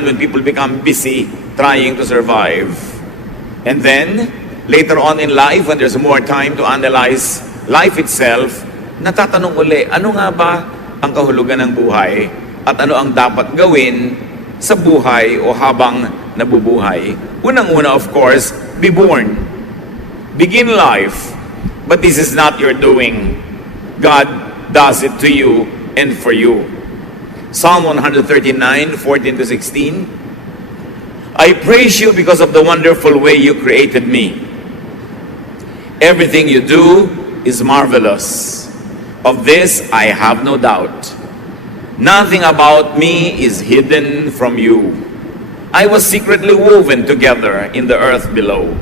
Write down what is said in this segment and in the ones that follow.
when people become busy trying to survive. And then, later on in life, when there's more time to analyze life itself, natatanong uli, ano nga ba ang kahulugan ng buhay at ano ang dapat gawin sa buhay o habang nabubuhay. Unang-una, of course, be born. Begin life. But this is not your doing. God does it to you and for you. Psalm 139, 14 to 16. I praise you because of the wonderful way you created me. Everything you do is marvelous. Of this I have no doubt. Nothing about me is hidden from you. I was secretly woven together in the earth below.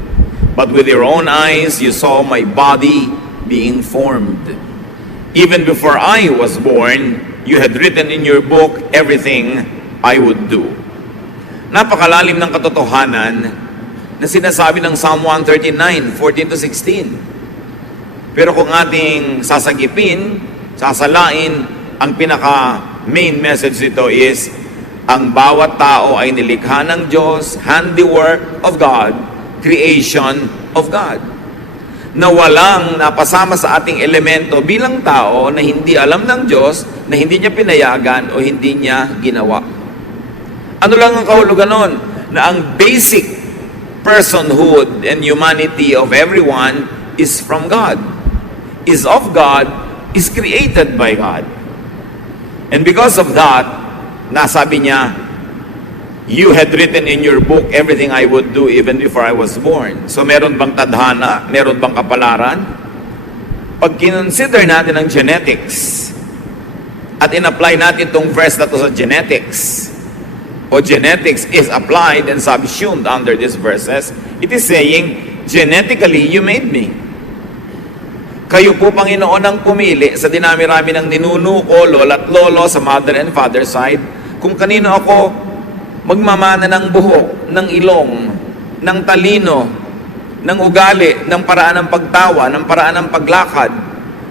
But with your own eyes you saw my body being formed. Even before I was born, you had written in your book everything I would do. Napakalalim ng katotohanan na sinasabi ng Psalm 139, 14 to 16. Pero kung ating sasagipin, sasalain, ang pinaka-main message nito is, ang bawat tao ay nilikha ng Diyos, handiwork of God, creation of God, na walang napasama sa ating elemento bilang tao na hindi alam ng Diyos, na hindi niya pinayagan o hindi niya ginawa. Ano lang ang kahulugan nun? Na ang basic personhood and humanity of everyone is from God, is of God, is created by God. And because of that, nasabi niya, you had written in your book everything I would do even before I was born. So meron bang tadhana? Meron bang kapalaran? Pag kinonsider natin ang genetics at in-apply natin itong verse na to sa genetics, o genetics is applied and subsumed under these verses, it is saying, genetically, you made me. Kayo po, Panginoon, ang pumili sa dinami-rami ng ninuno ko, lola at lolo sa mother and father side, kung kanino ako magmamana ng buhok, ng ilong, ng talino, ng ugali, ng paraan ng pagtawa, ng paraan ng paglakad,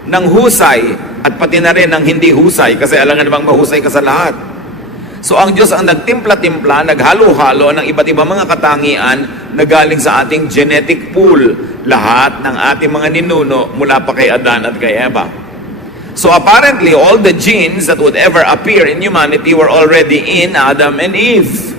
ng husay, at pati na rin ng hindi husay, kasi alam nga namang mahusay ka sa lahat. So ang Diyos ang nagtimpla-timpla, naghalo-halo ng iba't ibang mga katangian na galing sa ating genetic pool, lahat ng ating mga ninuno mula pa kay Adan at kay Eva. So apparently, all the genes that would ever appear in humanity were already in Adam and Eve.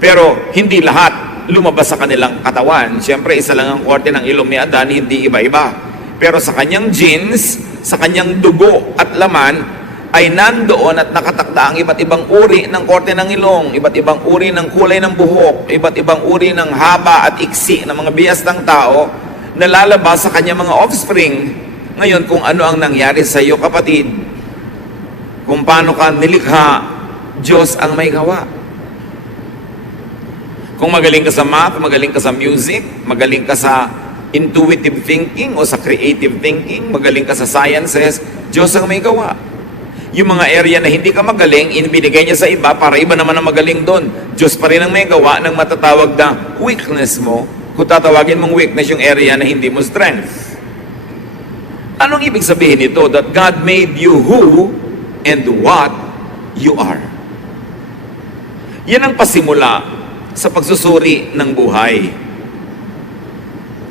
Pero hindi lahat lumabas sa kanilang katawan. Siyempre, isa lang ang korte ng ilong ni Adan, hindi iba-iba. Pero sa kanyang genes, sa kanyang dugo at laman, ay nandoon at nakatakda ang iba't ibang uri ng korte ng ilong, iba't ibang uri ng kulay ng buhok, iba't ibang uri ng haba at iksi ng mga biyas ng tao na lalabas sa kanyang mga offspring. Ngayon, kung ano ang nangyari sa iyo, kapatid, kung paano ka nilikha, Diyos ang may gawa. Kung magaling ka sa math, magaling ka sa music, magaling ka sa intuitive thinking o sa creative thinking, magaling ka sa sciences, Diyos ang may gawa. Yung mga area na hindi ka magaling, inibinigay niya sa iba para iba naman ang magaling doon. Diyos pa rin ang may gawa ng matatawag na weakness mo, kung tatawagin mong weakness yung area na hindi mo strength. Anong ibig sabihin nito? That God made you who and what you are. Yan ang pasimula sa pagsusuri ng buhay.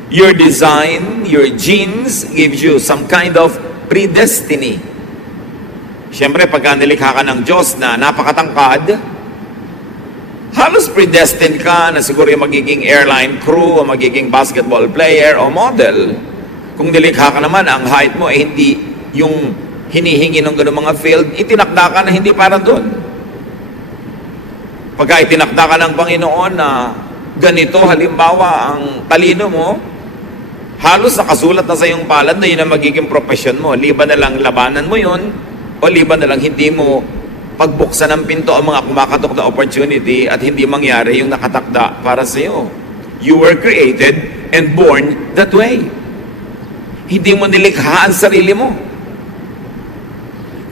Your design, your genes gives you some kind of predestiny. Siyempre, pagka nilikha ka ng Diyos na napakatangkad, halos predestined ka na siguro yung magiging airline crew o magiging basketball player o model. Kung nilikha ka naman, ang height mo ay hindi yung hinihingi ng gano'ng mga field, itinakda ka na hindi para doon. Pagka itinakda ka ng Panginoon na ganito, halimbawa, ang talino mo, halos nakasulat na sa iyong palad na yun ang magiging profession mo. Liban na lang labanan mo yun, o liban na lang hindi mo pagbuksan ng pinto ang mga kumakatok na opportunity at hindi mangyari yung nakatakda para sa iyo. You were created and born that way. Hindi mo nilikha ang sarili mo.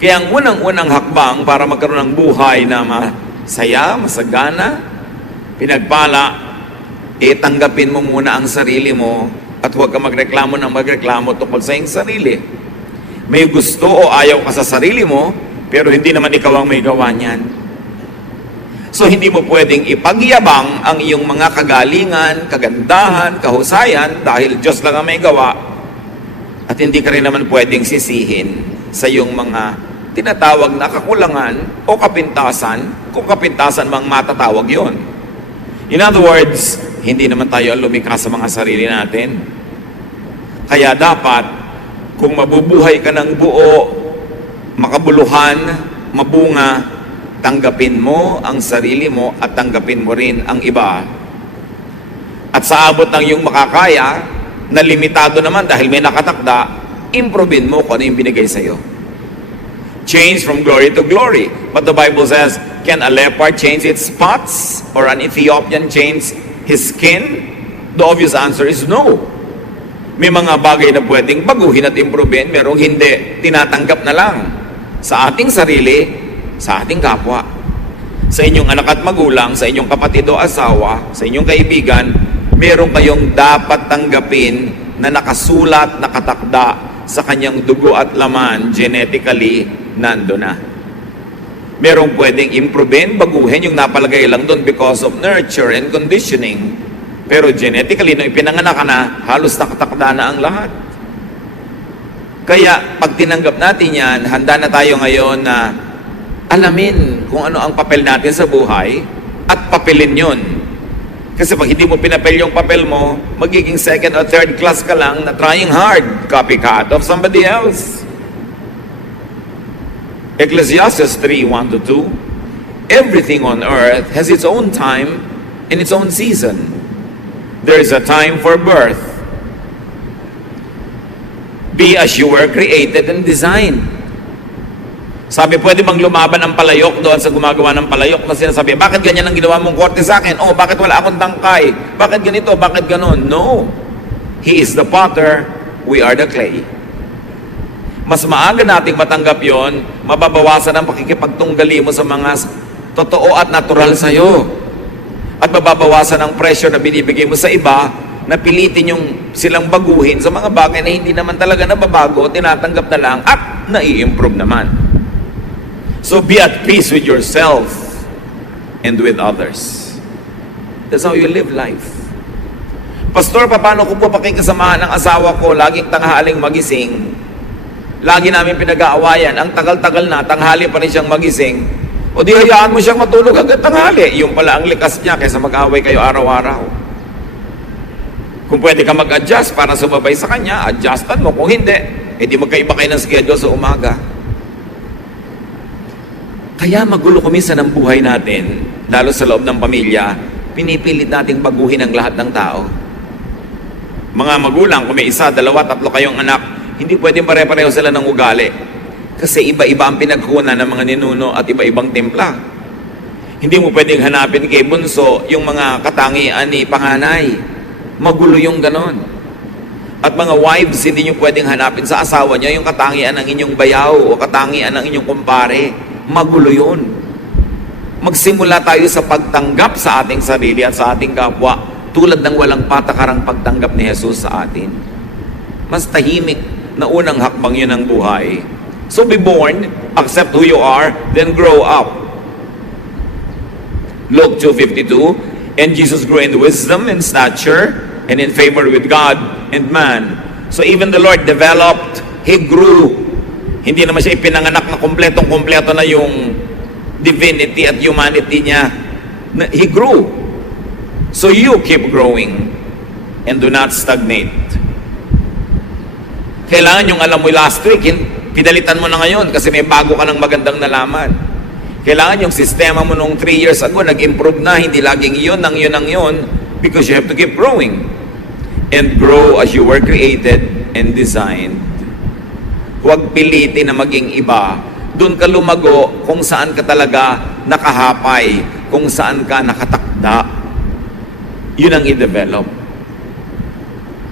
Kaya ang unang-unang hakbang para magkaroon ng buhay na masaya, masagana, pinagpala, tanggapin mo muna ang sarili mo at huwag ka magreklamo tungkol sa iyong sarili. May gusto o ayaw ka sa sarili mo, pero hindi naman ikaw ang may gawa niyan. So hindi mo pwedeng ipagyabang ang iyong mga kagalingan, kagandahan, kahusayan dahil Diyos lang ang may gawa. At hindi ka rin naman pwedeng sisihin sa iyong mga tinatawag na kakulangan o kapintasan, kung kapintasan mang matatawag yon. In other words, hindi naman tayo lumikha sa mga sarili natin. Kaya dapat, kung mabubuhay ka ng buo, makabuluhan, mabunga, tanggapin mo ang sarili mo at tanggapin mo rin ang iba. At sa abot ng iyong makakaya, na limitado naman dahil may nakatakda, improvein mo kung ano yung binigay sa'yo. Change from glory to glory. But the Bible says, can a leopard change its spots? Or an Ethiopian change his skin? The obvious answer is no. May mga bagay na pwedeng baguhin at improvein, merong hindi, tinatanggap na lang. Sa ating sarili, sa ating kapwa, sa inyong anak at magulang, sa inyong kapatid o asawa, sa inyong kaibigan, meron kayong dapat tanggapin na nakasulat, nakatakda sa kanyang dugo at laman, genetically, nando na. Merong pwedeng improvein, baguhin yung napalagay lang doon because of nurture and conditioning. Pero genetically, nung ipinanganak ka na, halos nakatakda na ang lahat. Kaya, pag tinanggap natin yan, handa na tayo ngayon na alamin kung ano ang papel natin sa buhay at papelin yun. Kasi pag hindi mo pinapel yung papel mo, magiging second or third class ka lang na trying hard, copycat of somebody else. Ecclesiastes 3:1-2, everything on earth has its own time and its own season. There is a time for birth. Be as you were created and designed. Sabi, pwede bang lumaban ang palayok doon sa gumagawa ng palayok na sinasabi, bakit ganyan ang ginawa mong korte sa akin? Oh, bakit wala akong tangkay? Bakit ganito? Bakit ganon? No. He is the potter, we are the clay. Mas maaga nating matanggap yon, mababawasan ang pakikipagtunggali mo sa mga totoo at natural sa'yo. At mababawasan ang pressure na binibigay mo sa iba na pilitin yung silang baguhin sa mga bagay na hindi naman talaga nababago, tinatanggap na lang at nai-improve naman. So be at peace with yourself and with others. That's how you live life. Pastor, paano ko po pakikasamahan ng asawa ko laging tanghaling magising? Lagi namin pinag-aawayan. Ang tagal-tagal na, tanghali pa rin siyang magising. O di hayaan mo siyang matulog hanggang tanghali. Yung pala ang likas niya kaysa mag-away kayo araw-araw. Kung pwede ka mag-adjust para sumabay sa kanya, adjustan mo. Kung hindi, edi magkaiba kayo ng schedule sa umaga. Kaya magulo kuminsan ang buhay natin, lalo sa loob ng pamilya, pinipilit nating baguhin ang lahat ng tao. Mga magulang, kung may isa, dalawa, tatlo kayong anak, hindi pwedeng pare-pareho sila ng ugali. Kasi iba-iba ang pinagkunan ng mga ninuno at iba-ibang timpla. Hindi mo pwedeng hanapin kay bunso yung mga katangian ni panganay. Magulo yung ganon. At mga wives, hindi nyo pwedeng hanapin sa asawa niya yung katangian ng inyong bayaw o katangian ng inyong kumpare. Magulo yun. Magsimula tayo sa pagtanggap sa ating sarili at sa ating kapwa tulad ng walang patakarang pagtanggap ni Jesus sa atin. Mas tahimik na unang hakbang yun ng buhay. So be born, accept who you are, then grow up. Luke 2:52, and Jesus grew in wisdom and stature and in favor with God and man. So even the Lord developed, He grew. Hindi naman siya ipinanganak na kompletong-kompleto na yung divinity at humanity niya. He grew. So you keep growing and do not stagnate. Kailangan yung alam mo last week, pinalitan mo na ngayon kasi may bago ka ng magandang nalaman. Kailangan yung sistema mo nung 3 years ago, nag-improve na, hindi laging yun, because you have to keep growing. And grow as you were created and designed. Huwag pilitin na maging iba. Doon ka lumago kung saan ka talaga nakahapay, kung saan ka nakatakda. Yun ang i-develop.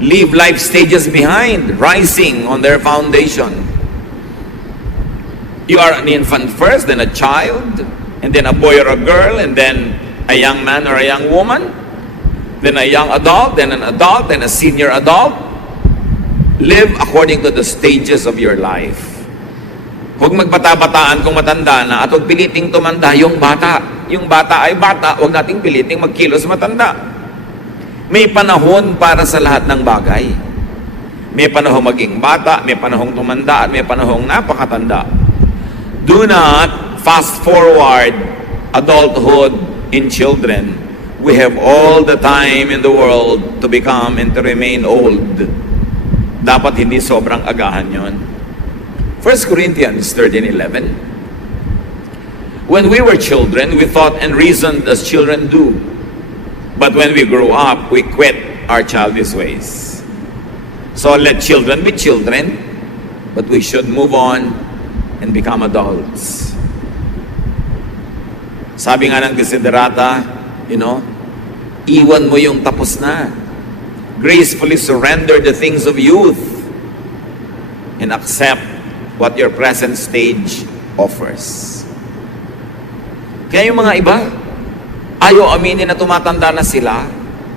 Leave life stages behind, rising on their foundation. You are an infant first, then a child, and then a boy or a girl, and then a young man or a young woman, then a young adult, then an adult, then a senior adult. Live according to the stages of your life. Huwag magbata-bataan kung matanda na at huwag piliting tumanda yung bata. Yung bata ay bata, huwag nating piliting magkilos matanda. May panahon para sa lahat ng bagay. May panahong maging bata, may panahong tumanda, at may panahong napakatanda. Do not fast forward adulthood in children. We have all the time in the world to become and to remain old. Dapat hindi sobrang agahan yon. 1 Corinthians 13:11. When we were children, we thought and reasoned as children do. But when we grow up, we quit our childish ways. So let children be children, but we should move on and become adults. Sabi nga ng desiderata, iwan mo yung tapos na. Gracefully surrender the things of youth and accept what your present stage offers. Kaya yung mga iba, ayaw aminin na tumatanda na sila,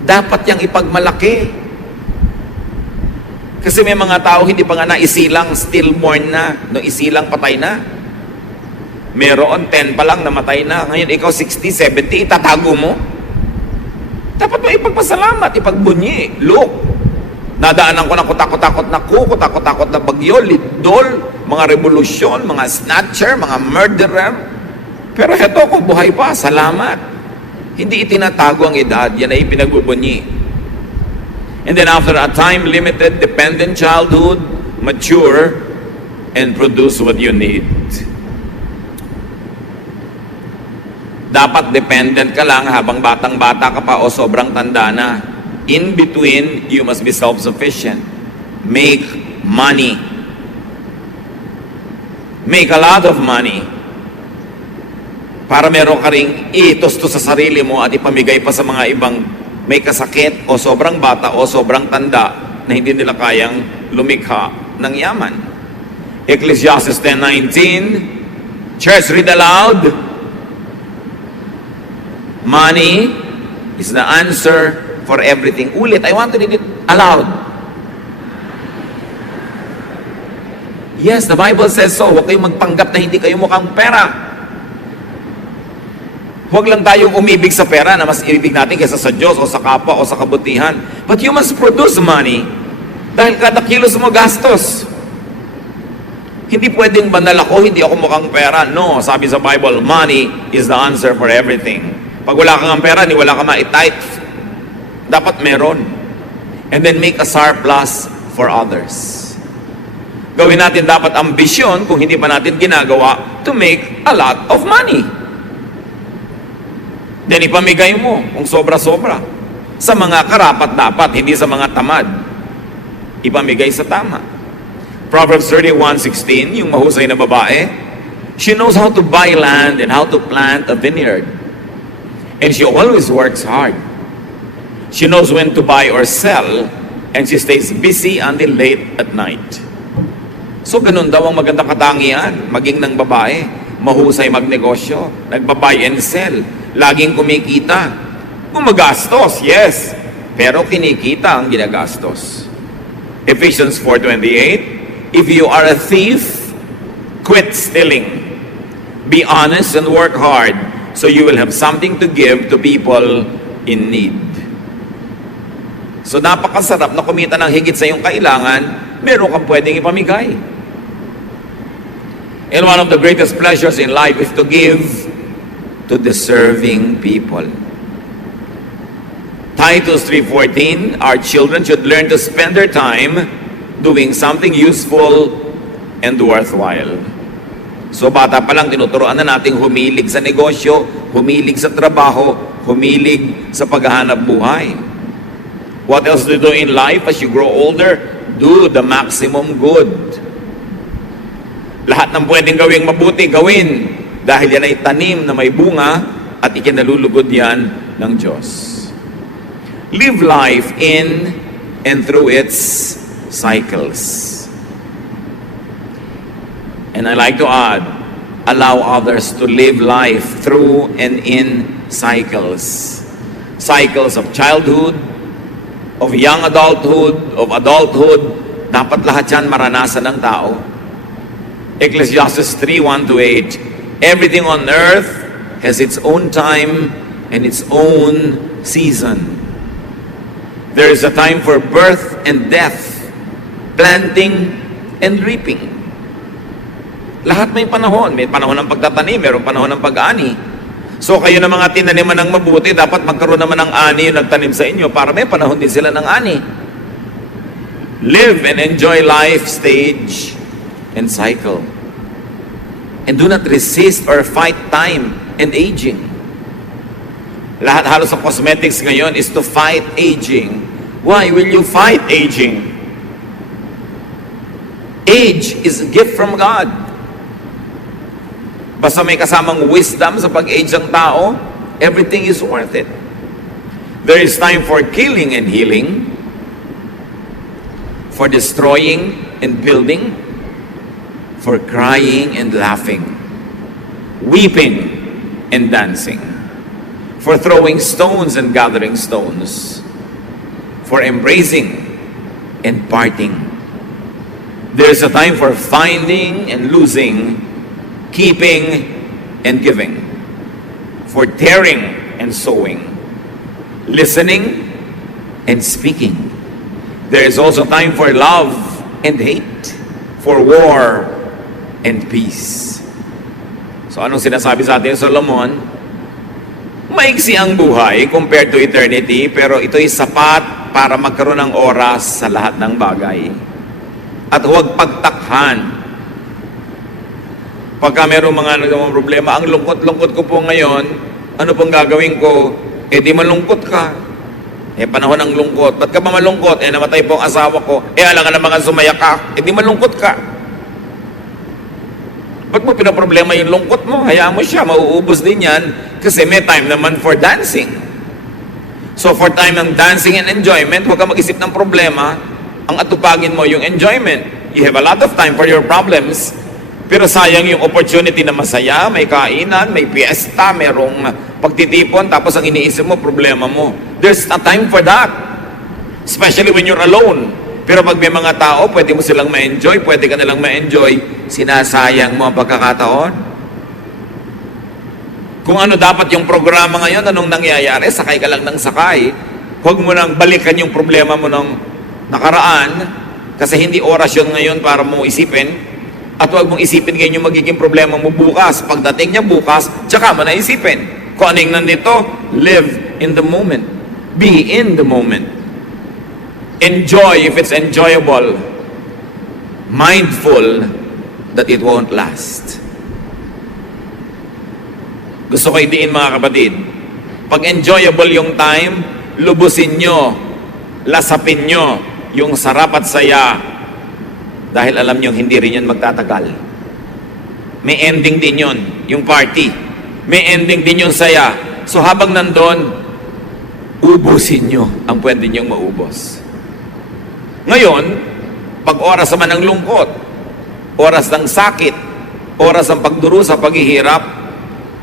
dapat yang ipagmalaki. Kasi may mga tao hindi pa nga naisilang stillborn na, no isilang patay na. Meron 10 pa lang namatay na. Ngayon ikaw 60, 70, itatago mo. Dapat mo ipagpasalamat, ipagbunyi. Look, nadaanan ko na kutakot-takot na kutakot-takot na bagyo, lidol, mga revolusyon, mga snatcher, mga murderer. Pero heto ko, buhay pa, salamat. Hindi itinatago ang edad, yan ay pinagbubunyi. And then after a time-limited, dependent childhood, mature, and produce what you need. Dapat dependent ka lang habang batang-bata ka pa o sobrang tanda na. In between, you must be self-sufficient. Make money. Make a lot of money. Para meron ka ring itusto sa sarili mo at ipamigay pa sa mga ibang may kasakit o sobrang bata o sobrang tanda na hindi nila kayang lumikha ng yaman. Ecclesiastes 10:19. Church, read aloud. Money is the answer for everything. Ulit, I want to read it aloud. Yes, the Bible says so. Huwag kayong magpanggap na hindi kayo mukhang pera. Huwag lang tayong umibig sa pera na mas ibig natin kaysa sa Diyos o sa kapwa o sa kabutihan. But you must produce money dahil kada kilos mo gastos. Hindi pwedeng banal ako, hindi ako mukhang pera. No, sabi sa Bible, money is the answer for everything. Pag wala kang pera, ni wala ka ma-tithe. Dapat meron. And then make a surplus for others. Gawin natin dapat ambisyon kung hindi pa natin ginagawa to make a lot of money. Then ipamigay mo kung sobra-sobra sa mga karapat-dapat, hindi sa mga tamad. Ipamigay sa tama. Proverbs 31:16, yung mahusay na babae, she knows how to buy land and how to plant a vineyard. And she always works hard. She knows when to buy or sell, and she stays busy until late at night. So ganun daw ang magandang katangian, maging ng babae, mahusay magnegosyo, nagbabuy and sell, laging kumikita. Gumagastos, yes, pero kinikita ang ginagastos. Ephesians 4:28, if you are a thief, quit stealing. Be honest and work hard so you will have something to give to people in need. So napakasarap na kumita ng higit sa iyong kailangan, meron kang pwedeng ipamigay. And one of the greatest pleasures in life is to give to deserving people. Titus 3:14, our children should learn to spend their time doing something useful and worthwhile. So bata pa lang, tinuturoan na nating humilig sa negosyo, humilig sa trabaho, humilig sa paghahanap buhay. What else to do in life as you grow older? Do the maximum good. Lahat ng pwedeng gawing mabuti, gawin. Dahil yan ay tanim na may bunga at ikinalulugod yan ng Diyos. Live life in and through its cycles. And I like to add, allow others to live life through and in cycles. Cycles of childhood, of young adulthood, of adulthood. Dapat lahat yan maranasan ng tao. Ecclesiastes 3:1-8. Everything on earth has its own time and its own season. There is a time for birth and death, planting and reaping. Lahat may panahon. May panahon ng pagtatanim, mayroong panahon ng pag-ani. So kayo na mga tinaniman ng mabuti, dapat magkaroon naman ng ani yung nagtanim sa inyo para may panahon din sila ng ani. Live and enjoy life stage and cycle. And do not resist or fight time and aging. Lahat halos sa cosmetics ngayon is to fight aging. Why will you fight aging? Age is a gift from God. Basta may kasamang wisdom sa pag-age ng tao, everything is worth it. There is time for killing and healing, for destroying and building, for crying and laughing, weeping and dancing, for throwing stones and gathering stones, for embracing and parting. There is a time for finding and losing, keeping and giving, for tearing and sowing, listening and speaking. There is also time for love and hate, for war and peace. So anong sinasabi sa atin, Solomon? Maiksi ang buhay compared to eternity, pero ito'y sapat para magkaroon ng oras sa lahat ng bagay. At huwag pagtakhan. Pagka mayroong mga nagawang problema, ang lungkot-lungkot ko po ngayon, ano pong gagawin ko? Eh di malungkot ka. Eh panahon ng lungkot. Ba't ka ba malungkot? Eh namatay po ang asawa ko. Eh alangan na mga sumaya ka. Eh di malungkot ka. Ba't mo pinaproblema yung lungkot mo? Hayaan mo siya, mauubos din yan. Kasi may time naman for dancing. So for time ng dancing and enjoyment, huwag ka mag-isip ng problema. Ang atupagin mo yung enjoyment. You have a lot of time for your problems. Pero sayang yung opportunity na masaya, may kainan, may fiesta, merong pagtitipon, tapos ang iniisip mo, problema mo. There's a time for that. Especially when you're alone. Pero pag may mga tao, pwede mo silang ma-enjoy, pwede ka nilang ma-enjoy, sinasayang mo ang pagkakataon. Kung ano dapat yung programa ngayon, anong nangyayari, sakay ka lang ng sakay. Huwag mo nang balikan yung problema mo ng nakaraan, kasi hindi oras yun ngayon para mo isipin. At huwag mong isipin ngayon yung magiging problema mo bukas. Pagdating niya bukas, tsaka mo na isipin. Kung ano yung nandito, live in the moment. Be in the moment. Enjoy if it's enjoyable. Mindful that it won't last. Gusto ko idiin mga kapatid. Pag enjoyable yung time, lubusin nyo, lasapin nyo yung sarap at saya. Dahil alam nyo, hindi rin yan magtatagal. May ending din yun, yung party. May ending din yung saya. So habang nandun, ubusin nyo ang pwede nyong maubos. Ngayon, pag oras naman ng lungkot, oras ng sakit, oras ng pagdurusa, paghihirap,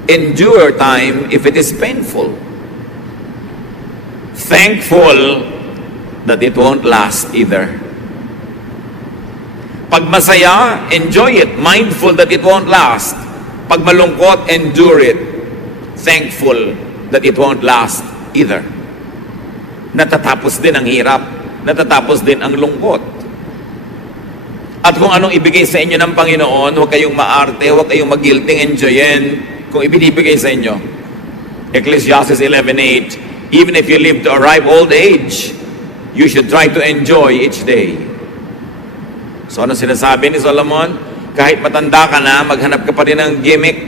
endure time if it is painful. Thankful that it won't last either. Pag masaya, enjoy it. Mindful that it won't last. Pag malungkot, endure it. Thankful that it won't last either. Natatapos din ang hirap. Natatapos din ang lungkot. At kung anong ibigay sa inyo ng Panginoon, huwag kayong maarte, huwag kayong mag-guilting enjoyin kung ibinibigay sa inyo. Ecclesiastes 11:8, even if you live to a ripe old age, you should try to enjoy each day. So ano sinasabi ni Solomon? Kahit matanda ka na, maghanap ka pa rin ng gimmick.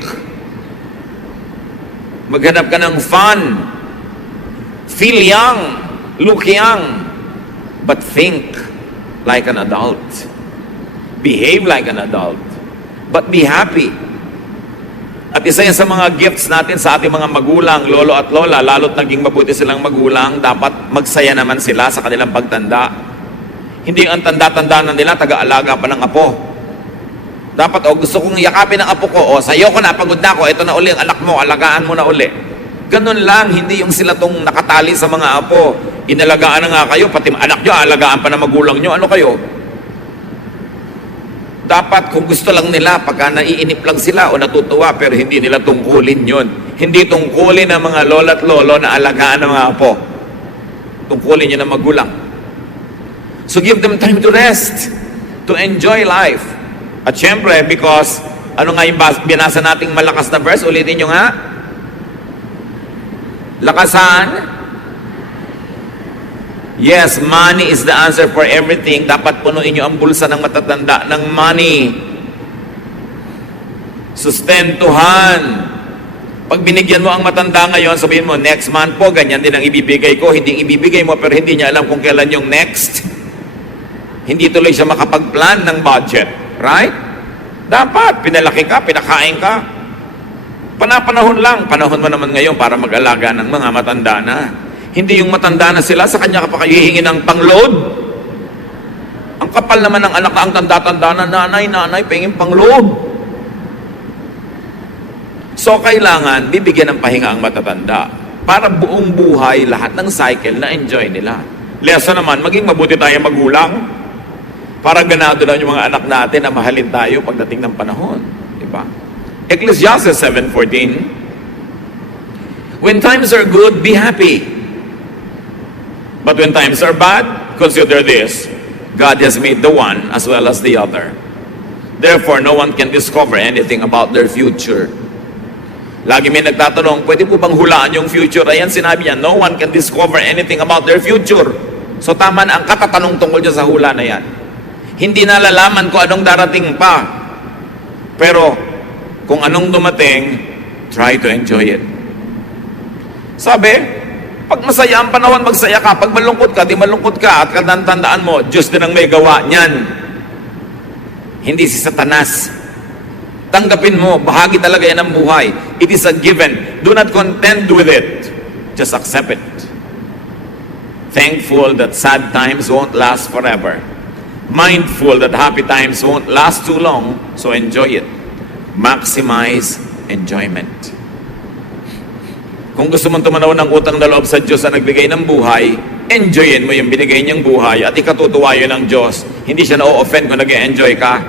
Maghanap ka ng fun. Feel young. Look young. But think like an adult. Behave like an adult. But be happy. At isa yan sa mga gifts natin sa ating mga magulang, lolo at lola, lalo't naging mabuti silang magulang, dapat magsaya naman sila sa kanilang pagtanda. Hindi ang tanda-tanda na nila, taga-alaga pa ng apo. Dapat, gusto kong yakapin ng apo ko, sayo ko na, pagod na ako, ito na uli ang anak mo, alagaan mo na uli. Ganun lang, hindi yung sila tong nakatali sa mga apo. Inalagaan na nga kayo, pati anak nyo, alagaan pa ng magulang nyo, ano kayo? Dapat kung gusto lang nila, pagka naiinip lang sila o natutuwa, pero hindi nila tungkulin yon. Hindi tungkulin ng mga lolo at lolo na alagaan ng mga apo. Tungkulin yun ng magulang. So give them time to rest, to enjoy life. At syempre, because, ano nga yung binasa nating malakas na verse? Ulitin nyo nga. Lakasan. Yes, money is the answer for everything. Dapat punuin nyo ang bulsa ng matatanda ng money. Sustentuhan. Pag binigyan mo ang matanda ngayon, sabihin mo, next month po, ganyan din ang ibibigay ko. Hindi ibibigay mo, pero hindi niya alam kung kailan yung next. Hindi tuloy siya makapag-plan ng budget. Right? Dapat, pinalaki ka, pinakain ka. Panahon lang. Panahon mo naman ngayon para mag-alaga ng mga matanda na. Hindi yung matanda na sila, sa kanya ka pa kayo hihingi ng pang-load. Ang kapal naman ng anak na ang tanda-tanda na nanay, pahingin pang-load. So, kailangan bibigyan ng pahinga ang matatanda para buong buhay, lahat ng cycle na enjoy nila. Lesson naman, maging mabuti tayo magulang para ganado na yung mga anak natin na mahalin tayo pagdating ng panahon. Diba? Ecclesiastes 7:14. When times are good, be happy. But when times are bad, consider this: God has made the one as well as the other. Therefore, no one can discover anything about their future. Lagi may nagtatanong, pwede po bang hulaan yung future? Ayan, sinabi niya, no one can discover anything about their future. So tama na ang katatanong tungkol dyan sa hula na yan. Hindi nalalaman ko anong darating pa. Pero, kung anong dumating, try to enjoy it. Sabi, pag masaya ang panahon, magsaya ka. Pag malungkot ka, di malungkot ka. At tandaan mo, Diyos din ang may gawa niyan. Hindi si Satanas. Tanggapin mo, bahagi talaga yan ng buhay. It is a given. Do not contend with it. Just accept it. Thankful that sad times won't last forever. Mindful that happy times won't last too long. So enjoy it. Maximize enjoyment. Kung gusto mong tumanaw ng utang na loob sa Diyos na nagbigay ng buhay, enjoyin mo yung binigay niyang buhay at ikatutuwa yun ng Diyos. Hindi siya na-offend kung nag-enjoy ka.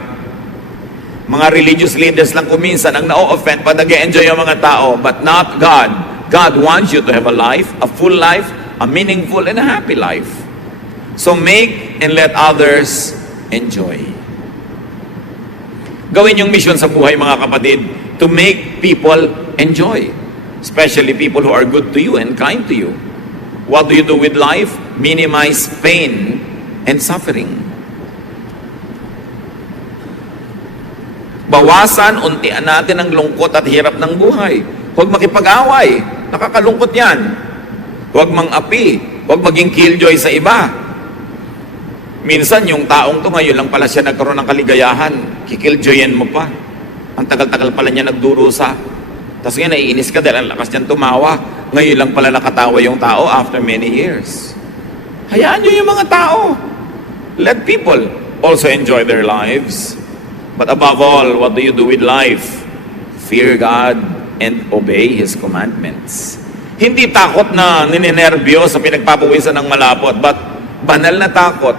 Mga religious leaders lang kuminsan ang na-offend pag nag-enjoy yung mga tao, but not God. God wants you to have a life, a full life, a meaningful and a happy life. So make and let others enjoy. Gawin yung mission sa buhay, mga kapatid, to make people enjoy. Especially people who are good to you and kind to you. What do you do with life? Minimize pain and suffering. Bawasan, untian natin ang lungkot at hirap ng buhay. Huwag makipag-away. Nakakalungkot yan. Huwag mang-api. Huwag maging killjoy sa iba. Minsan, yung taong to ngayon lang pala siya nagkaroon ng kaligayahan. Kikilljoyin mo pa. Ang tagal-tagal pala niya nagdurusa. Tapos ngayon, naiinis ka dahil ang lakas niyan tumawa. Ngayon lang pala nakatawa yung tao after many years. Hayaan nyo yung mga tao. Let people also enjoy their lives. But above all, what do you do with life? Fear God and obey His commandments. Hindi takot na ninenervyo sa pinagpapawisan ng malapot, but banal na takot.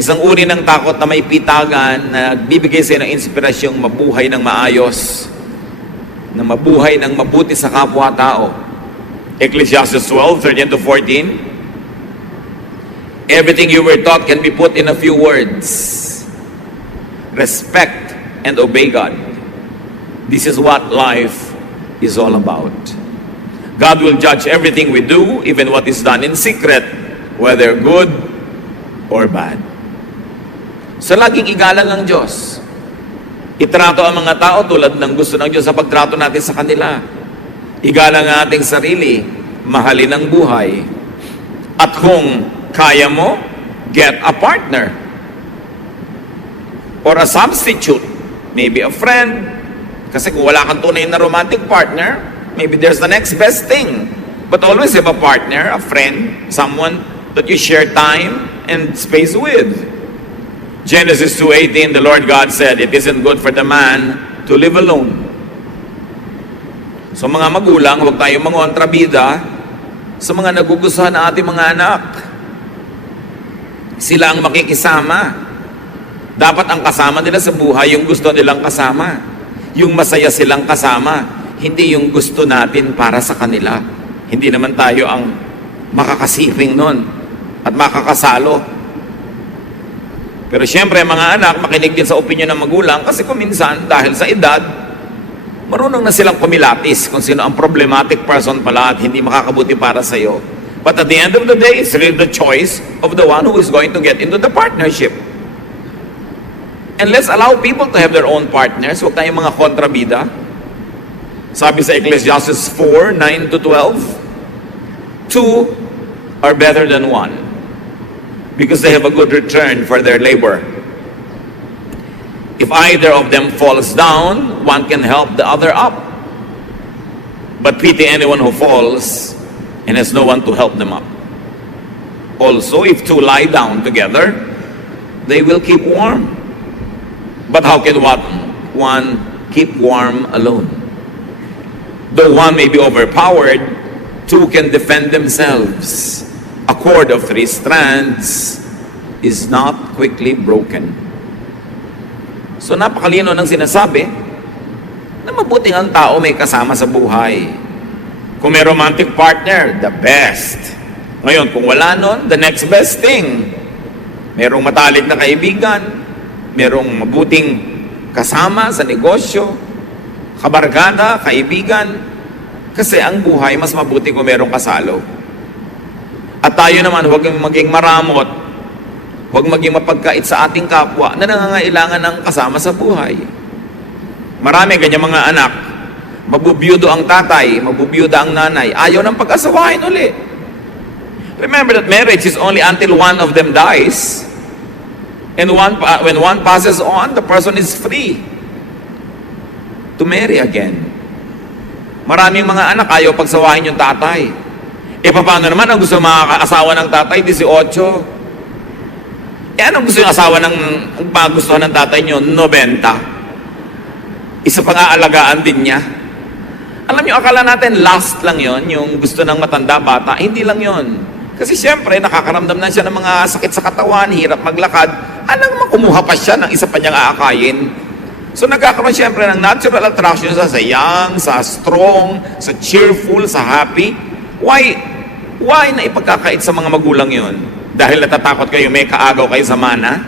Isang uri ng takot na may pitagan na bibigay sa'yo ng inspirasyong mabuhay ng maayos, na mabuhay ng mabuti sa kapwa-tao. Ecclesiastes 12:13-14. Everything you were taught can be put in a few words. Respect and obey God. This is what life is all about. God will judge everything we do, even what is done in secret, whether good or bad. So laging igalang ang Diyos. Itrato ang mga tao tulad ng gusto ng Diyos sa pagtrato natin sa kanila. Igalang ang ating sarili, mahalin ang buhay. At kung kaya mo, get a partner. Or a substitute. Maybe a friend. Kasi kung wala kang tunay na romantic partner, maybe there's the next best thing. But always have a partner, a friend, someone that you share time and space with. Genesis 2:18, the Lord God said, it isn't good for the man to live alone. So mga magulang, huwag tayong mangontrabida sa mga nagugustuhan ng ating mga anak. Sila ang makikisama. Dapat ang kasama nila sa buhay, yung gusto nilang kasama. Yung masaya silang kasama. Hindi yung gusto natin para sa kanila. Hindi naman tayo ang makakasiping nun at makakasalo. Pero siyempre, mga anak, makinig din sa opinion ng magulang kasi kung minsan, dahil sa edad, marunong na silang kumilatis kung sino ang problematic person pala at hindi makakabuti para sa iyo. But at the end of the day, it's really the choice of the one who is going to get into the partnership. And let's allow people to have their own partners. Huwag tayong mga kontrabida. Sabi sa Ecclesiastes 4, 9 to 12, 2 are better than 1 because they have a good return for their labor. If either of them falls down, one can help the other up. But pity anyone who falls and has no one to help them up. Also, if two lie down together, they will keep warm. But how can one keep warm alone? Though one may be overpowered, two can defend themselves. A cord of 3 strands is not quickly broken. So napakalino ng sinasabi na mabuting ang tao may kasama sa buhay. Kung may romantic partner, the best. Ngayon, kung wala nun, the next best thing. Merong matalik na kaibigan, merong mabuting kasama sa negosyo, kabarkada, kaibigan. Kasi ang buhay, mas mabuti kung merong kasalo. At tayo naman, huwag maging maramot, huwag maging mapagkait sa ating kapwa na nangangailangan ng kasama sa buhay. Marami ganyan mga anak, mabubiyudo ang tatay, mabubiyuda ang nanay, ayaw ng pag-asawahin uli. Remember that marriage is only until one of them dies. And when one passes on, the person is free to marry again. Maraming mga anak ayaw pagsawahin yung tatay. E paano naman ang gusto makakaasawa ng tatay? 18. E anong gusto yung asawa ng magustuhan ng tatay nyo? 90. Isa pang aalagaan din niya. Alam nyo, akala natin last lang yon, yung gusto ng matanda bata. Hindi lang yon. Kasi siyempre, nakakaramdam na siya ng mga sakit sa katawan, hirap maglakad. Alam mo, kumuha pa siya ng isa pa niyang aakayin. So nagkakaroon siyempre ng natural attraction sa young, sa strong, sa cheerful, sa happy. Why na ipagkakait sa mga magulang yon? Dahil natatakot kayo, may kaagaw kayo sa mana?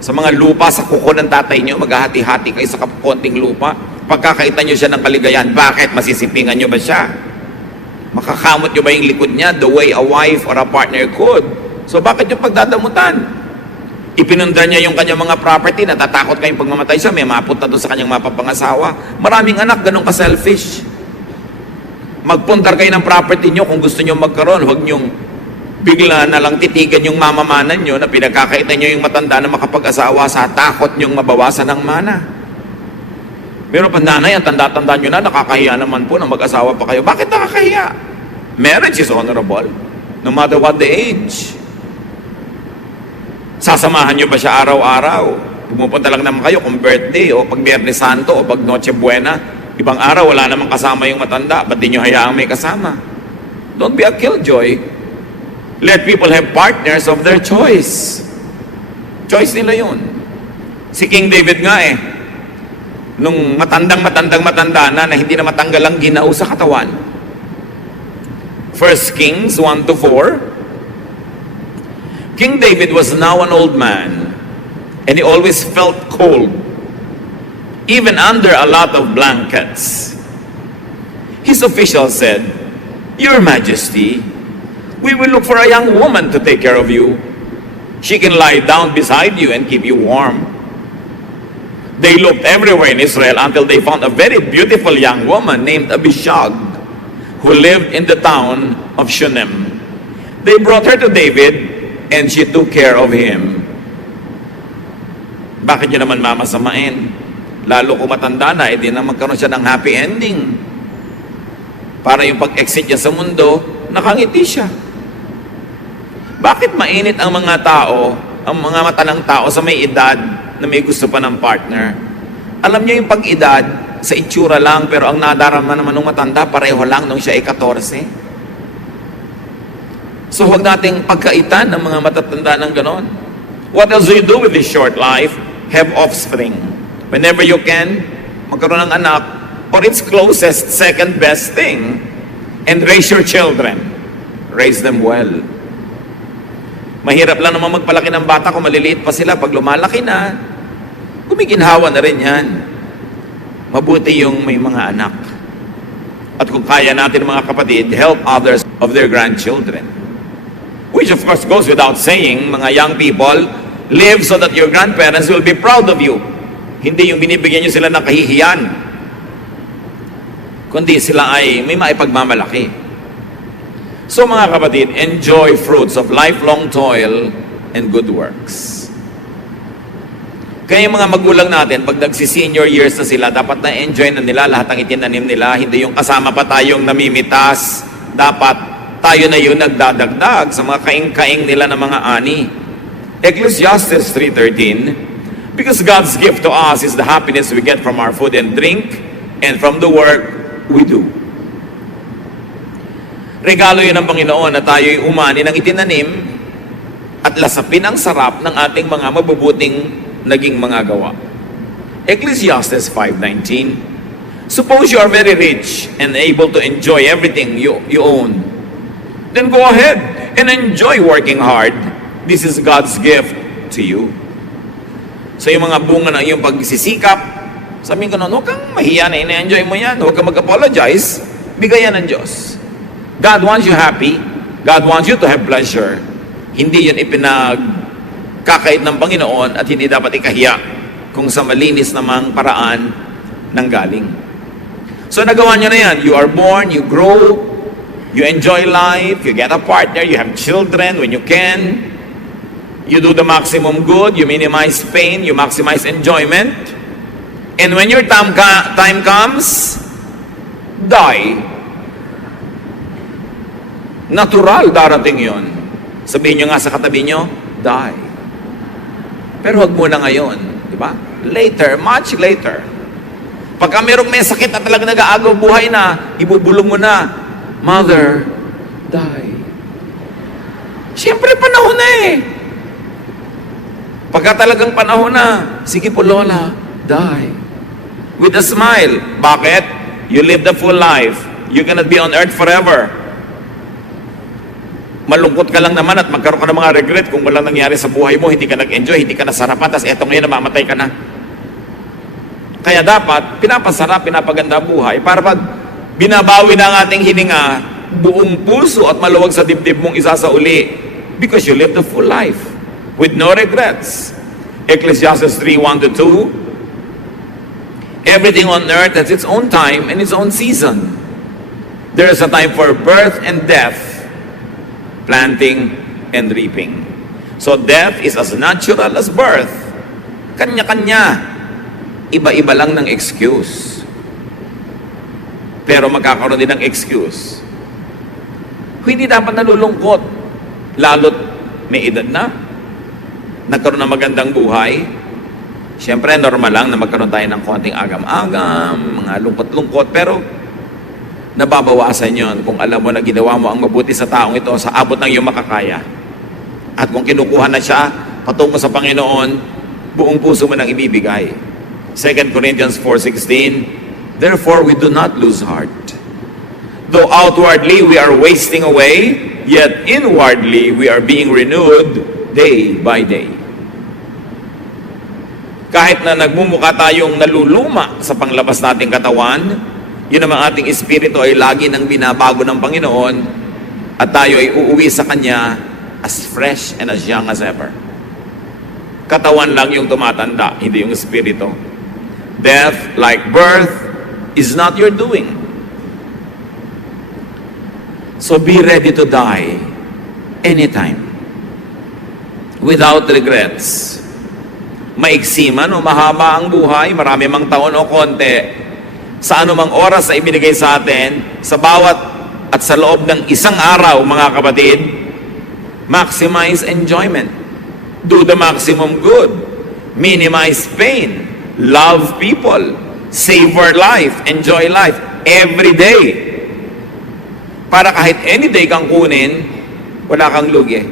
Sa mga lupa, sa kuko ng tatay nyo, maghahati-hati kayo sa konting lupa. Pagkakaitan nyo siya ng kaligayahan, bakit? Masisipingan nyo ba siya? Makakamot nyo ba yung likod niya the way a wife or a partner could? So bakit yung pagdadamutan? Ipinundar niya yung kanyang mga property, natatakot kayong pagmamatay siya, may mapunta doon sa kanyang mapapangasawa. Maraming anak, ganun ka-selfish. Magpuntar kayo ng property nyo kung gusto nyo magkaroon, huwag nyong bigla na lang titigan yung mamamanan nyo na pinagkakaitan nyo yung matanda na makapag-asawa sa takot nyong mabawasan ng mana. Pero pandanay, ang tanda-tanda nyo na, nakakahiya naman po na mag-asawa pa kayo. Bakit nakakahiya? Marriage is honorable, no matter what the age. Sasamahan nyo ba siya araw-araw? Pumupunta lang naman kayo kung birthday, o pag Biyernes Santo, o pag Noche Buena. Ibang araw, wala namang kasama yung matanda. Ba't di nyo hayaang may kasama? Don't be a killjoy. Let people have partners of their choice. Choice nila yun. Si King David nga nung matanda na hindi na matanggal ang ginao sa katawan. 1 Kings 1 to 4. King David was now an old man, and he always felt cold, even under a lot of blankets. His officials said, "Your Majesty, we will look for a young woman to take care of you. She can lie down beside you and keep you warm." They looked everywhere in Israel until they found a very beautiful young woman named Abishag, who lived in the town of Shunem. They brought her to David, and she took care of him. Bakit niyo naman mamasamain? Lalo kung matanda na, hindi na magkaroon siya ng happy ending. Para yung pag-exit niya sa mundo, nakangiti siya. Bakit mainit ang mga tao, ang mga mata ng tao sa may edad na may gusto pa ng partner? Alam niyo yung pag-edad, sa itsura lang, pero ang nadarama naman ng matanda, pareho lang nung siya ay 14. So huwag nating pagkaitan ng mga matatanda ng ganon. What else do you do with this short life? Have offspring. Whenever you can, magkaroon ng anak, or its closest, second best thing, and raise your children. Raise them well. Mahirap lang naman magpalaki ng bata kung maliliit pa sila. Pag lumalaki na, gumiginhawa na rin yan. Mabuti yung may mga anak. At kung kaya natin mga kapatid, help others of their grandchildren. Which of course goes without saying, mga young people, live so that your grandparents will be proud of you. Hindi yung binibigyan nyo sila ng kahihiyan, kundi sila ay may maipagmamalaki. So mga kapatid, enjoy fruits of lifelong toil and good works. Kaya yung mga magulang natin, pag nagsi-senior years na sila, dapat na-enjoy na nila lahat ng itinanim nila. Hindi yung kasama pa tayong namimitas. Dapat tayo na yung nagdadagdag sa mga kaing-kaing nila ng mga ani. Ecclesiastes 3:13, because God's gift to us is the happiness we get from our food and drink and from the work we do. Regalo yun ng Panginoon na tayo'y umani ng itinanim at lasapin ang sarap ng ating mga mabubuting naging mga gawa. Ecclesiastes 5:19, suppose you are very rich and able to enjoy everything you own. Then go ahead and enjoy working hard. This is God's gift to you. So yung mga bunga ng iyong pagsisikap, sabihin ko noon, huwag kang mahiya na ina-enjoy mo yan. Huwag kang mag-apologize. Bigayan ng Diyos. God wants you happy. God wants you to have pleasure. Hindi yan ipinagkakait ng Panginoon at hindi dapat ikahiya kung sa malinis namang paraan ng galing. So nagawa nyo na yan. You are born, you grow, you enjoy life, you get a partner, you have children when you can. You do the maximum good, you minimize pain, you maximize enjoyment. And when your time comes, die. Natural darating yon. Sabihin nyo nga sa katabi nyo, die. Pero huwag muna ngayon, di ba? Later, much later. Pagka merong may sakit na talaga nag-aagaw buhay na, ibubulong mo na, Mother, die. Siyempre panahon na eh. Pagka talagang panahon na, sige po Lola, die. With a smile. Bakit? You live the full life. You cannot be on earth forever. Malungkot ka lang naman at magkaroon ka ng mga regret kung walang nangyari sa buhay mo, hindi ka nag-enjoy, hindi ka nasarapan, tapos eto ngayon namamatay ka na. Kaya dapat, pinapasarap, pinapaganda buhay para pag binabawi na ang ating hininga, buong puso at maluwag sa dibdib mong isa sa uli because you live the full life with no regrets. Ecclesiastes 3:1-2, everything on earth has its own time and its own season. There is a time for birth and death, planting and reaping. So death is as natural as birth. Kanya-kanya. Iba-iba lang ng excuse. Pero magkakaroon din ng excuse. Hindi dapat nalulungkot. Lalo't may edad na. Nagkaroon ng magandang buhay. Siyempre, normal lang na magkaroon tayo ng konting agam-agam, mga lungkot-lungkot. Pero nababawasan yon kung alam mo na ginawa mo ang mabuti sa taong ito sa abot ng iyong makakaya. At kung kinukuha na siya patungo sa Panginoon, buong puso mo nang ibibigay. 2 Corinthians 4:16, therefore we do not lose heart. Though outwardly we are wasting away, yet inwardly we are being renewed day by day. Kahit na nagmumukha tayong naluluma sa panglabas nating katawan, yun naman ating espiritu ay lagi nang binabago ng Panginoon at tayo ay uuwi sa Kanya as fresh and as young as ever. Katawan lang yung tumatanda, hindi yung espiritu. Death, like birth, is not your doing. So be ready to die anytime without regrets. Maiksi man o mahaba ang buhay, marami mang taon o konti, sa anumang oras na ibinigay sa atin, sa bawat at sa loob ng isang araw, mga kapatid, maximize enjoyment. Do the maximum good. Minimize pain. Love people. Savor life. Enjoy life. Every day. Para kahit any day kang kunin, wala kang lugi.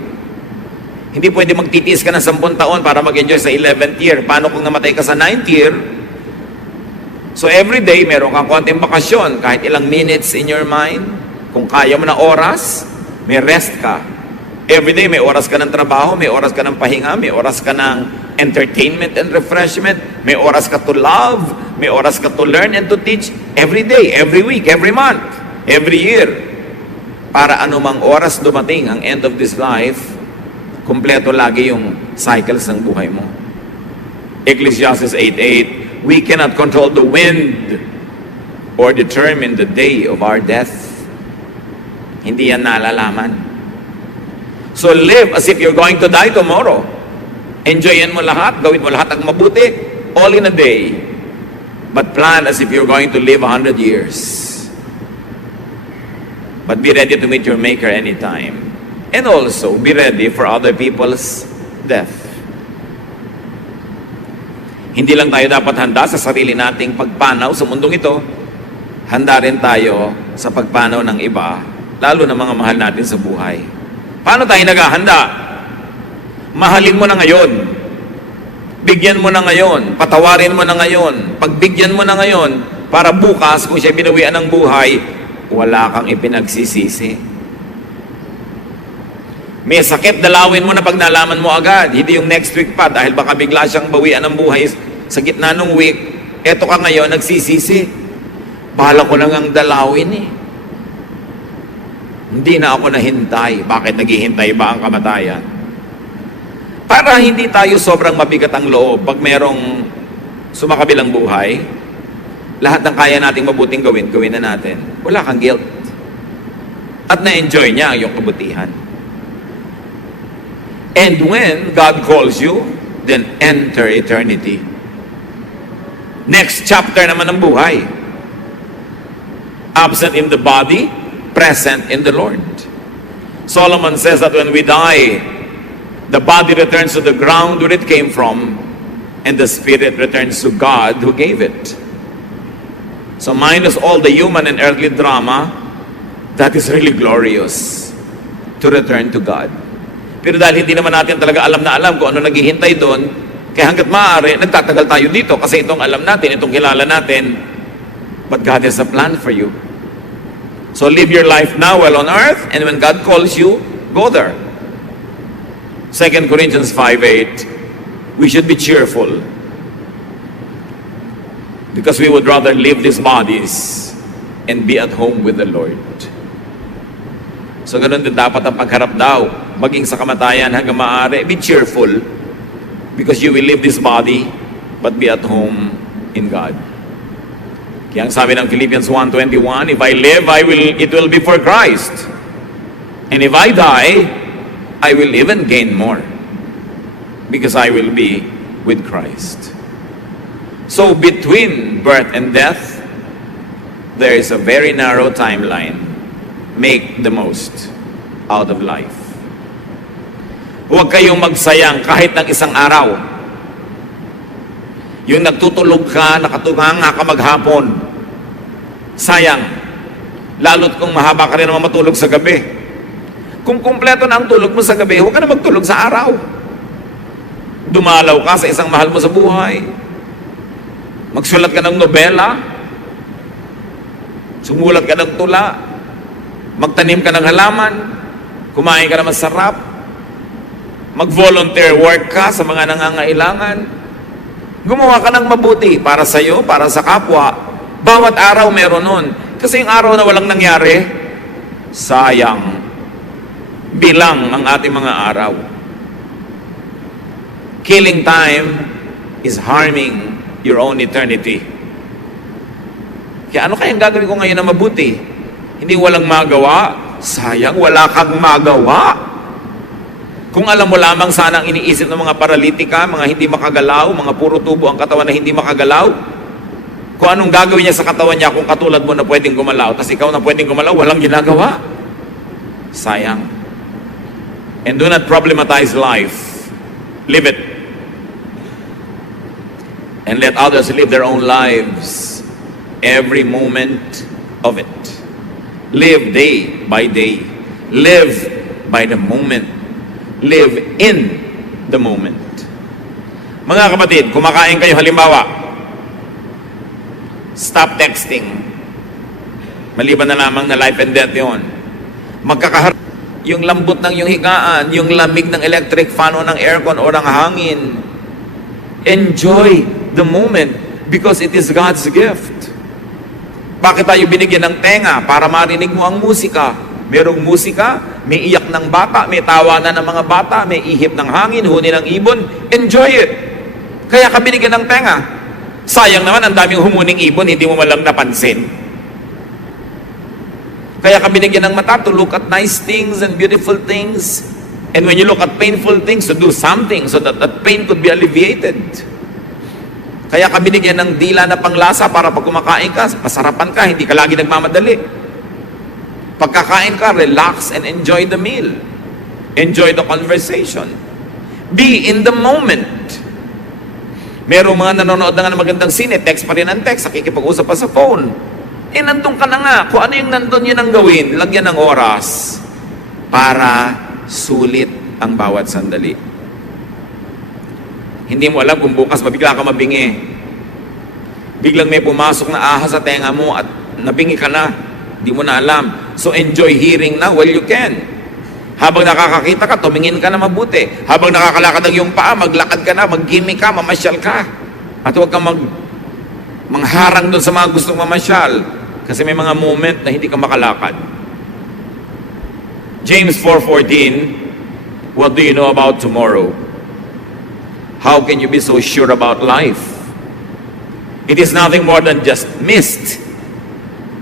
Hindi pwede magtitiis ka ng 10 taon para mag-enjoy sa 11th year. Paano kung namatay ka sa 9th year? So every day, meron kang konting bakasyon, kahit ilang minutes in your mind. Kung kaya mo na oras, may rest ka. Every day, may oras ka ng trabaho, may oras ka ng pahinga, may oras ka ng entertainment and refreshment, may oras ka to love, may oras ka to learn and to teach. Every day, every week, every month, every year. Para anumang oras dumating ang end of this life, kumpleto lagi yung cycles ng buhay mo. Ecclesiastes 8:8, we cannot control the wind or determine the day of our death. Hindi yan nalalaman. So live as if you're going to die tomorrow. Enjoyin mo lahat, gawin mo lahat ang mabuti, all in a day. But plan as if you're going to live 100 years. But be ready to meet your Maker anytime. And also, be ready for other people's death. Hindi lang tayo dapat handa sa sarili nating pagpanaw sa mundong ito, handa rin tayo sa pagpanaw ng iba, lalo na mga mahal natin sa buhay. Paano tayo naghahanda? Mahalin mo na ngayon. Bigyan mo na ngayon. Patawarin mo na ngayon. Pagbigyan mo na ngayon, para bukas, kung siya binawian ng buhay, wala kang ipinagsisisi. May sakit, dalawin mo na pag nalaman mo agad. Hindi yung next week pa dahil baka bigla siyang bawian ng buhay sa gitna ng week. Eto ka ngayon, nagsisisi. Bahala ko lang ang dalawin eh. Hindi na ako nahintay. Bakit naghihintay ba ang kamatayan? Para hindi tayo sobrang mabigat ang loob pag merong sumakabilang buhay, lahat ng kaya nating mabuting gawin, gawin na natin. Wala kang guilt. At na-enjoy niya yung kabutihan. And when God calls you, then enter eternity. Next chapter naman ng buhay. Absent in the body, present in the Lord. Solomon says that when we die, the body returns to the ground where it came from, and the spirit returns to God who gave it. So minus all the human and earthly drama, that is really glorious to return to God. Pero dahil hindi naman natin talaga alam na alam kung ano naghihintay doon, kaya hanggat maaari, nagtatagal tayo dito kasi itong alam natin, itong kilala natin. But God has a plan for you. So live your life now while on earth, and when God calls you, go there. 2 Corinthians 5:8, we should be cheerful because we would rather leave these bodies and be at home with the Lord. So ganun din dapat ang pagharap daw, maging sa kamatayan hanggang maaari, be cheerful because you will leave this body but be at home in God. Kaya ang sabi ng Philippians 1:21, if I live, it will be for Christ. And if I die, I will even gain more because I will be with Christ. So between birth and death, there is a very narrow timeline. Make the most out of life. Huwag kayong magsayang kahit ng isang araw. Yung nagtutulog ka, nakatunganga ka maghapon, sayang. Lalo't kung mahaba ka rin naman matulog sa gabi. Kung kumpleto na ang tulog mo sa gabi, huwag ka na magtulog sa araw. Dumalaw ka sa isang mahal mo sa buhay. Magsulat ka ng nobela. Sumulat ka ng tula. Magtanim ka ng halaman, kumain ka na masarap, mag-volunteer work ka sa mga nangangailangan, gumawa ka ng mabuti para sa iyo, para sa kapwa. Bawat araw meron nun. Kasi yung araw na walang nangyari, sayang. Bilang ang ating mga araw. Killing time is harming your own eternity. Kaya ano kayang gagawin ko ngayon na mabuti? Hindi walang magawa, sayang, wala kang magawa. Kung alam mo lamang sana ang iniisip ng mga paralitika, mga hindi makagalaw, mga puro tubo ang katawan na hindi makagalaw, kung anong gagawin niya sa katawan niya kung katulad mo na pwedeng gumalaw, tapos ikaw na pwedeng gumalaw, walang ginagawa. Sayang. And do not problematize life. Live it. And let others live their own lives. Every moment of it. Live day by day. Live by the moment. Live in the moment. Mga kapatid, kumakain kayo halimbawa, stop texting. Maliban na lamang na life and death yun. Magkakaharap yung lambot ng yung higaan, yung lamig ng electric fan o ng aircon o ng hangin. Enjoy the moment because it is God's gift. Bakit tayo binigyan ng tenga? Para marinig mo ang musika. Merong musika, may iyak ng bata, may tawanan ng mga bata, may ihip ng hangin, huni ng ibon. Enjoy it. Kaya ka binigyan ng tenga. Sayang naman, ang daming humuning ibon, hindi mo malang napansin. Kaya ka binigyan ng mata to look at nice things and beautiful things. And when you look at painful things, to do something so that that pain could be alleviated. Kaya ka binigyan ng dila na panglasa para pag kumakain ka, masarapan ka, hindi ka lagi nagmamadali. Pagkakain ka, relax and enjoy the meal. Enjoy the conversation. Be in the moment. Merong mga nanonood na nga ng magandang sine, text pa rin ang text, nakikipag-usap pa sa phone. Nandun ka na nga. Kung ano yung nandun, yun ang gawin. Lagyan ng oras para sulit ang bawat sandali. Hindi mo alam kung bukas mabigla ka mabingi. Biglang may pumasok na ahas sa tenga mo at nabingi ka na. Hindi mo na alam. So enjoy hearing now while you can. Habang nakakakita ka, tumingin ka na mabuti. Habang nakakalakad ang iyong paa, maglakad ka na, mag-gimmick ka, mamasyal ka. At huwag kang mangharang doon sa mga gustong mamasyal. Kasi may mga moment na hindi ka makalakad. James 4:14, what do you know about tomorrow? How can you be so sure about life? It is nothing more than just mist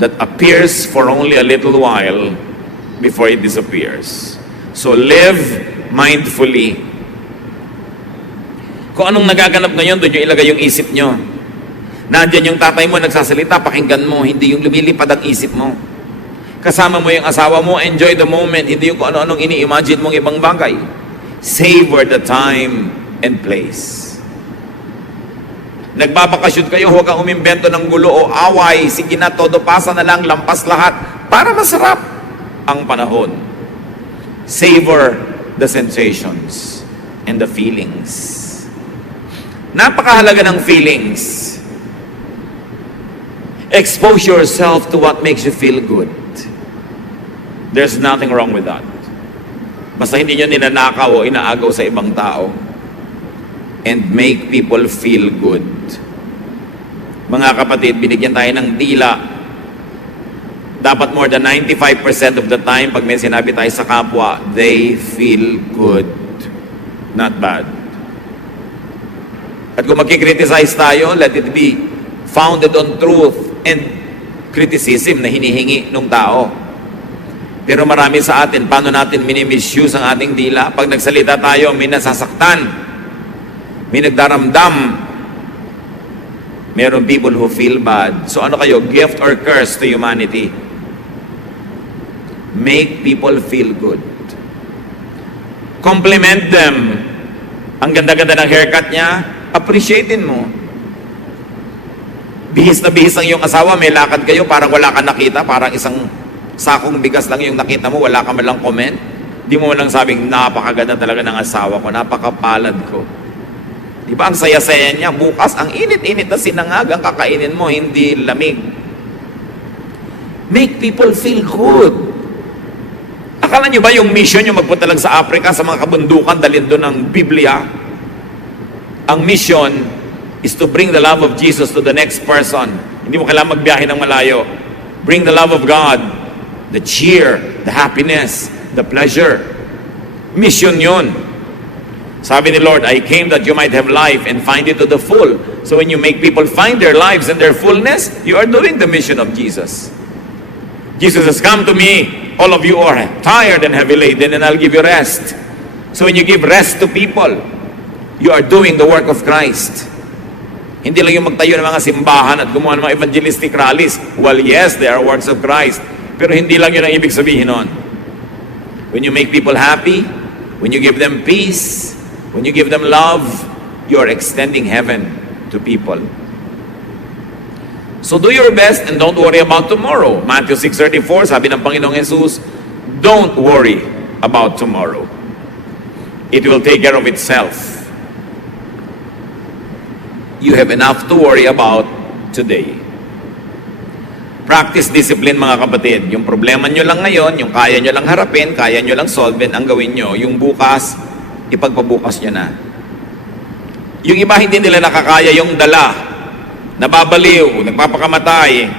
that appears for only a little while before it disappears. So live mindfully. Kung anong nagaganap ngayon, doon yung ilagay yung isip nyo. Nandiyan yung tatay mo nagsasalita, pakinggan mo, hindi yung lumilipad ang isip mo. Kasama mo yung asawa mo, enjoy the moment, hindi yung kung ano-anong ini-imagine mong ibang bagay. Savor the time and place. Nagbabakasyon kayo, huwag kang umimbento ng gulo o away. Sige na, todo pasa na lang, lampas lahat para masarap ang panahon. Savor the sensations and the feelings. Napakahalaga ng feelings. Expose yourself to what makes you feel good. There's nothing wrong with that. Basta hindi nyo ninanakaw o inaagaw sa ibang tao. And make people feel good. Mga kapatid, binigyan tayo ng dila. Dapat more than 95% of the time, pag may sinabi tayo sa kapwa, they feel good. Not bad. At kung magkikriticize tayo, let it be founded on truth and criticism na hinihingi ng tao. Pero marami sa atin, paano natin minimisuse ang ating dila? Pag nagsalita tayo, may nasasaktan. May nagdaramdam. Meron people who feel bad. So ano kayo? Gift or curse to humanity? Make people feel good. Compliment them. Ang ganda-ganda ng haircut niya, appreciatein mo. Bihis na bihis ang iyong asawa, may lakad kayo, parang wala ka nakita, parang isang sakong bigas lang yung nakita mo, wala ka man lang comment. Di mo lang sabing, napakaganda talaga ng asawa ko, napakapalad ko. Di ba ang saya-saya niya? Bukas, ang init-init na sinangag ang kakainin mo, hindi lamig. Make people feel good. Akala niyo ba yung mission yung magpunta lang sa Africa, sa mga kabundukan, dalhin doon ng Biblia? Ang mission is to bring the love of Jesus to the next person. Hindi mo kailangan magbiyahe ng malayo. Bring the love of God, the cheer, the happiness, the pleasure. Mission yun. Sabi ni Lord, I came that you might have life and find it to the full. So when you make people find their lives and their fullness, you are doing the mission of Jesus. Jesus has come to me, all of you are tired and heavy laden, and I'll give you rest. So when you give rest to people, you are doing the work of Christ. Hindi lang yung magtayo ng mga simbahan at gumawa ng mga evangelistic rallies. Well, yes, they are works of Christ. Pero hindi lang yun ang ibig sabihin nun. When you make people happy, when you give them peace, when you give them love, you are extending heaven to people. So do your best and don't worry about tomorrow. Matthew 6:34, sabi ng Panginoong Jesus, don't worry about tomorrow. It will take care of itself. You have enough to worry about today. Practice discipline, mga kapatid. Yung problema nyo lang ngayon, yung kaya nyo lang harapin, kaya nyo lang solvein, ang gawin nyo. Yung bukas, ipagpabukas nyo na. Yung iba hindi nila nakakaya yung dala, nababaliw, nagpapakamatay,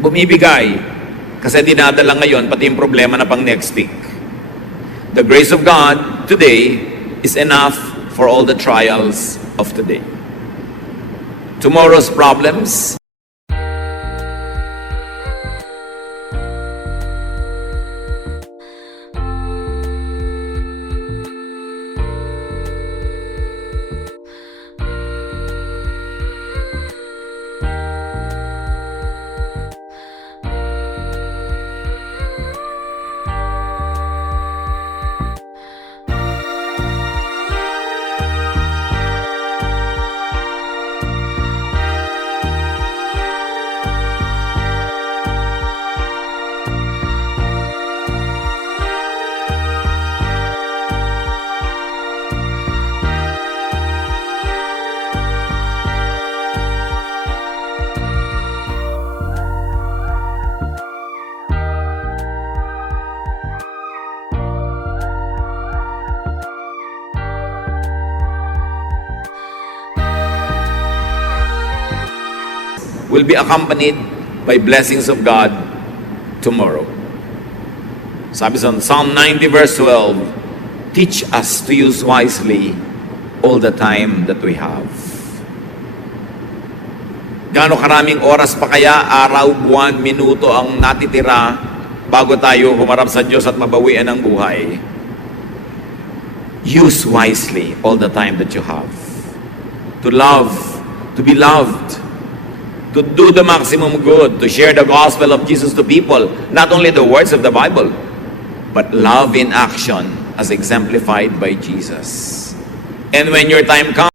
bumibigay, kasi dinadala ngayon, pati yung problema na pang next week. The grace of God today is enough for all the trials of today. Tomorrow's problems will be accompanied by blessings of God tomorrow. Sabi sa Psalm 90 verse 12, teach us to use wisely all the time that we have. Gaano karaming oras pa kaya, araw, buwan, minuto ang natitira bago tayo humarap sa Diyos at mabawian ang buhay? Use wisely all the time that you have. To love, to be loved, to do the maximum good, to share the gospel of Jesus to people, not only the words of the Bible, but love in action as exemplified by Jesus. And when your time comes,